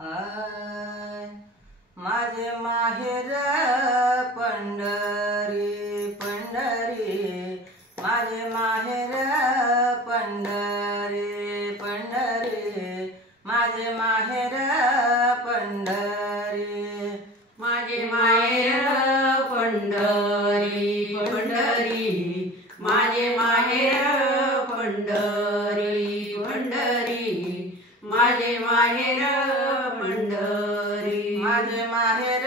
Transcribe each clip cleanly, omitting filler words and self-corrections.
हाय माझे माहेर पंढरी पंढरी, माझे माहेर पंढरी पंढरी, माझे माहेर पंढरी, माझे माहेर पंढरी पंढरी, माझे माहेर पंढरी पंढरी, माझे माहेर पंढरी, माझे माहेर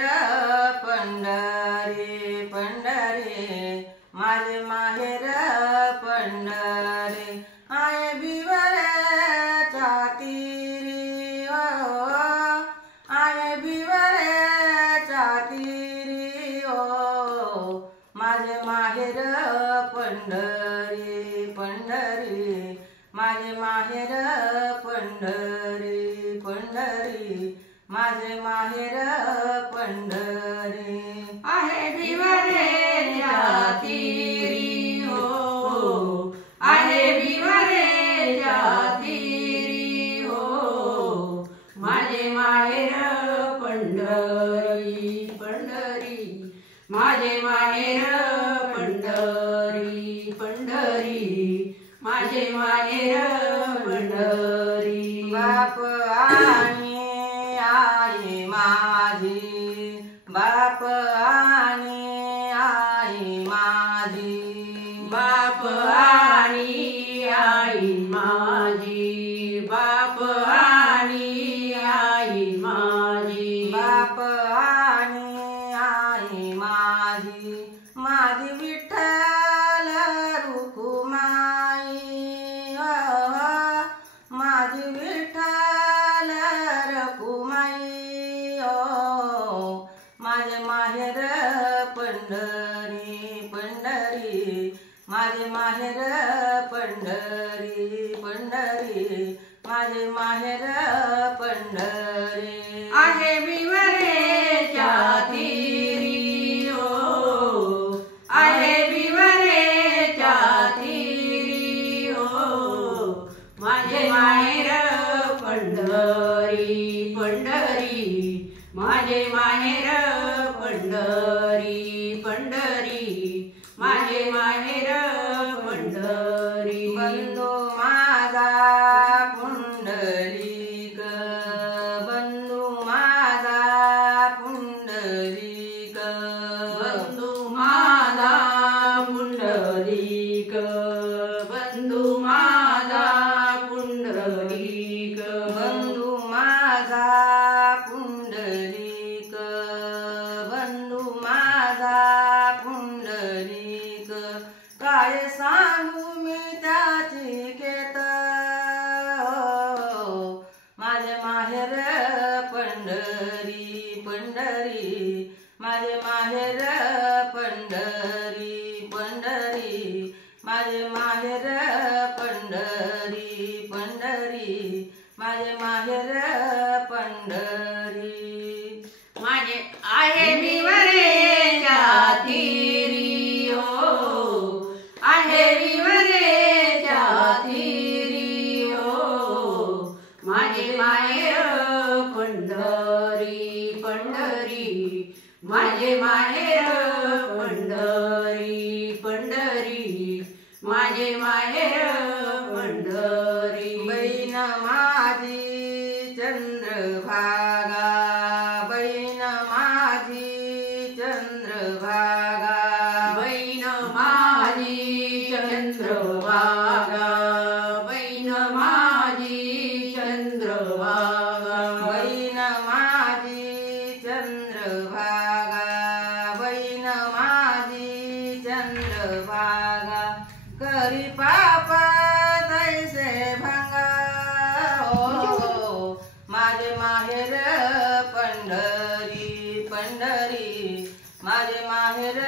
पंढरी पंढरी, माझे माहेर पंढरी, आहे बिवऱ्याच्या तीरी ओ, आहे बिवऱ्याच्या तीरी ओ, माझे माहेर पंढरी पंढरी, माझे माहेर पंढरी पंढरी, माझे माहेर पंढरी, आहे बिवरेच्या तीरी हो, आहे बिवरेच्या तीरी हो, माझे माहेर पंढरी पंढरी, माझे माहेर पंढरी पंढरी, माझे माहेर पंढरी, बाप आणि आई माझी, बाप आणि आई माझी, बाप आणि आई माझी, बाप आणि आई माझी, बाप आणि आई माझी, माझी विठ्ठल रुक्माई माझी विठ्ठल रुक्माई ओ, माझे माहेर पंढरी पंढरी, माझे माहेर पंढरी पंढरी, माझे माहेर पंढरी, आहे बिवरेच्या तीरी हो, आहे बिवरेच्या तीरी हो, माझे माहेर पंढरी पंढरी, माझे माहेर पंढरी पंढरी, माझे माहेर पंढरी, बंधू माझा पुंडलिक, बंधू माझा पुंडलिक, बंधू माझा पुंडलिक, बंधू माझा पुंडलिक, बंधू माझा पुंडलिक, बंधू माझा पुंडलिक, काय सांगू मी त्याची केत माझे माहेर पंढरी पंढरी, माझे माहेर पंढरी पंढरी, माझे माहेर पंढरी पंढरी, माझे माहेर पंढरी, माझे आहे बिवरेच्या तीरी हो, आहे बिवरेच्या तीरी हो, माझे माहेर पंढरी पंढरी, माझे माहेर पंढरी पंढरी, माझे माहेर पंढरी, बहीण माझी चंद्रभागा, बहीण माझी चंद्रभागा, बहीण माझी चंद्रभागा, बहीण माझी चंद्रभागा, बहीण माझी चंद्रभागा, बहीण माझी चंद्रभागा, करी पाप तैसे भंगा हो, माझे माहेर पंढरी पंढरी, माझे माहेर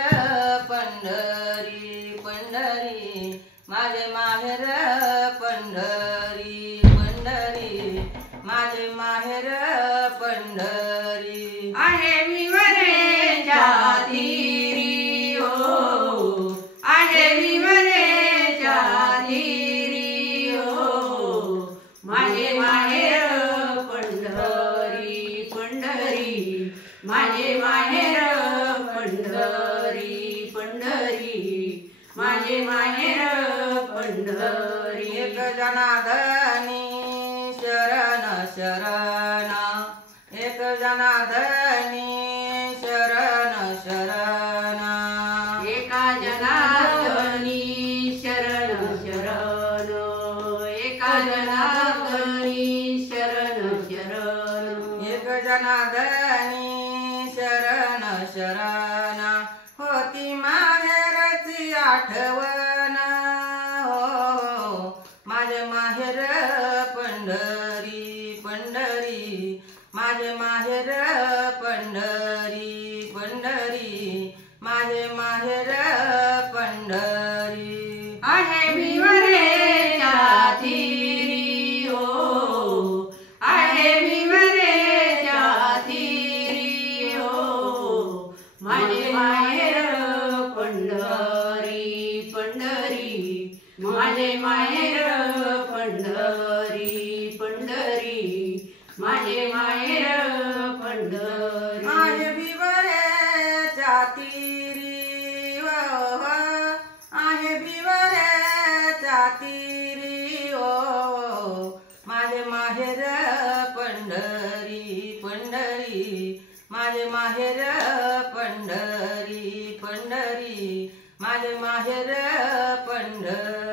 पंढरी पंढरी, माझे माहेर पंढरी पंढरी, माझे माहेर पंढरी, आहे बिवरेच्या तीरी हो, आहे बिवरेच्या तीरी हो, माझे माहेर पंढरी माझे माहेर पंढरी पंढरी माझे माहेर पंढरी एक जनार्दनी शरण शरण एक जनार्दनी शरण शरण एका जनार्दनी शरण शरण एका जनार्दनी शरण शरण एक जनार्दनी शरण शरण होती माहेरची आठवण हो माझे माहेर पंढरी पंढरी माझे माहेर पंढरी पंढरी माझे माहेर पंढरी आहे विवरेच्या तीरी हो आहे विवरेच्या तीरी हो माझे माहेर पंढरी पंढरी माझे माहेर पंढरी पंढरी माझे माहेर पंढरी माझे विवरेच्या तीरी हो आहे विवरेच्या तीरी हो माझे माहेर पंढरी पंढरी माझे माहेर पंढरी पंढरी माझे माहेर पंढरी